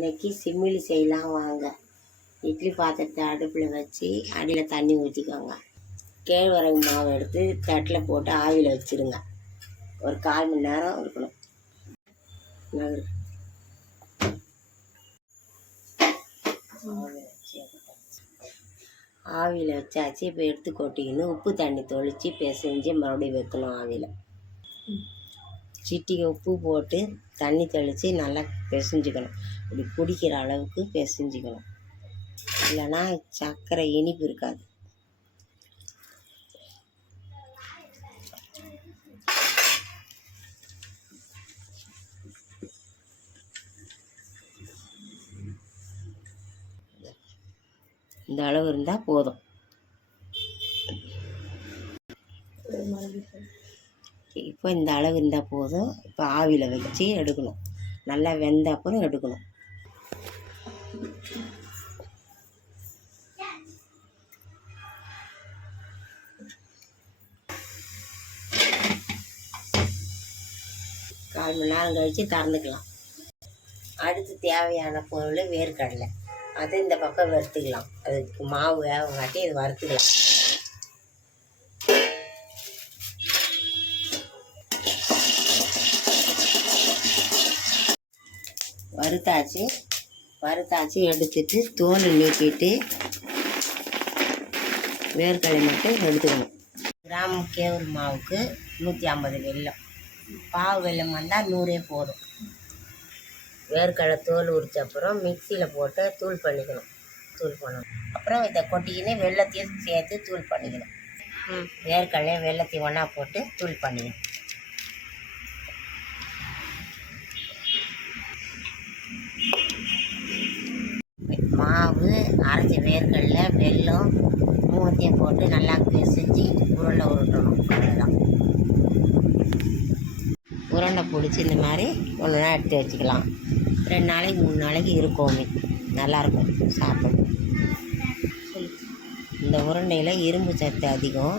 இன்றைக்கி சிம்மிலி செய்யலாம் வாங்க. இட்லி பாத்திரத்தை அடுப்பில் வச்சு அடியில் தண்ணி ஊற்றிக்கோங்க. கேழ்வரகு மாவு எடுத்து தட்டில் போட்டு ஆவியில் வச்சுருங்க. ஒரு 1/4 மணி நேரம் இருக்கணும். ஆவியில் வச்சாச்சு. இப்போ எடுத்து கொட்டிக்கணும். உப்பு தண்ணி தொளித்து பிசைஞ்சு மறுபடியும் வைக்கணும் ஆவியில். சிட்டிகை உப்பு போட்டு தண்ணி தெளித்து நல்லா பிசைஞ்சிக்கணும். இப்படி பிடிக்கிற அளவுக்கு பிசைஞ்சிக்கணும். இல்லைன்னா சர்க்கரை இனிப்பு இருக்காது. இந்த அளவு இருந்தால் போதும். இப்போ இந்த அளவு இருந்தால் போதும். இப்போ ஆவியில் வச்சு எடுக்கணும். நல்லா வெந்த அப்புறம் எடுக்கணும். கால் மணி நேரம் கழித்து திறந்துக்கலாம். அடுத்து தேவையான பொருள் வேர்க்கடலை. அதை இந்த பக்கம் வறுத்துக்கலாம். அதுக்கு மாவு வேகங்காட்டி இது வறுத்துக்கலாம். வறுத்தாச்சு எடுத்துட்டு தோல் நீக்கிட்டு வேர்க்கடலை மட்டும் எடுத்துக்கணும். கிராம் கேவுரு மாவுக்கு 150 வெல்லம். பாவு வெல்லம் வந்தால் 100 போதும். வேர்க்கடலை தோல் உரித்த அப்புறம் மிக்சியில் போட்டு தூள் பண்ணணும். அப்புறம் இதை கொட்டிக்கின்னு வெல்லத்தையும் சேர்த்து தூள் பண்ணிக்கணும். வேர்க்கடலையும் வெல்லத்தையும் ஒன்றா போட்டு தூள் பண்ணிக்கணும். மாவு, அரைச்ச வேர்க்கடலை, வெல்லம் 3த்தையும் போட்டு நல்லா பிசைஞ்சு உருண்டை உருட்டணும். அவ்வளோதான். உருண்டை பிடிச்சி இந்த மாதிரி ஒன்று எடுத்து வச்சுக்கலாம். 2 நாளைக்கு 3 நாளைக்கு இருக்கும். நல்லாயிருக்கும் சாப்பிட. இந்த உருண்டையில் இரும்பு சத்து அதிகம்.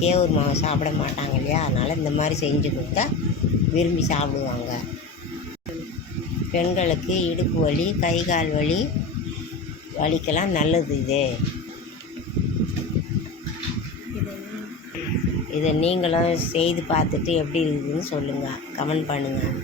கேவுரு மாவு சாப்பிட மாட்டாங்க இல்லையா, அதனால் இந்த மாதிரி செஞ்சு கொடுத்தா விரும்பி சாப்பிடுவாங்க. பெண்களுக்கு இடுப்பு வலி, கை கால் வலிக்கெல்லாம் நல்லது இது. இதை நீங்களும் செய்து பார்த்துட்டு எப்படி இருக்குதுன்னு சொல்லுங்கள். கமெண்ட் பண்ணுங்கள்.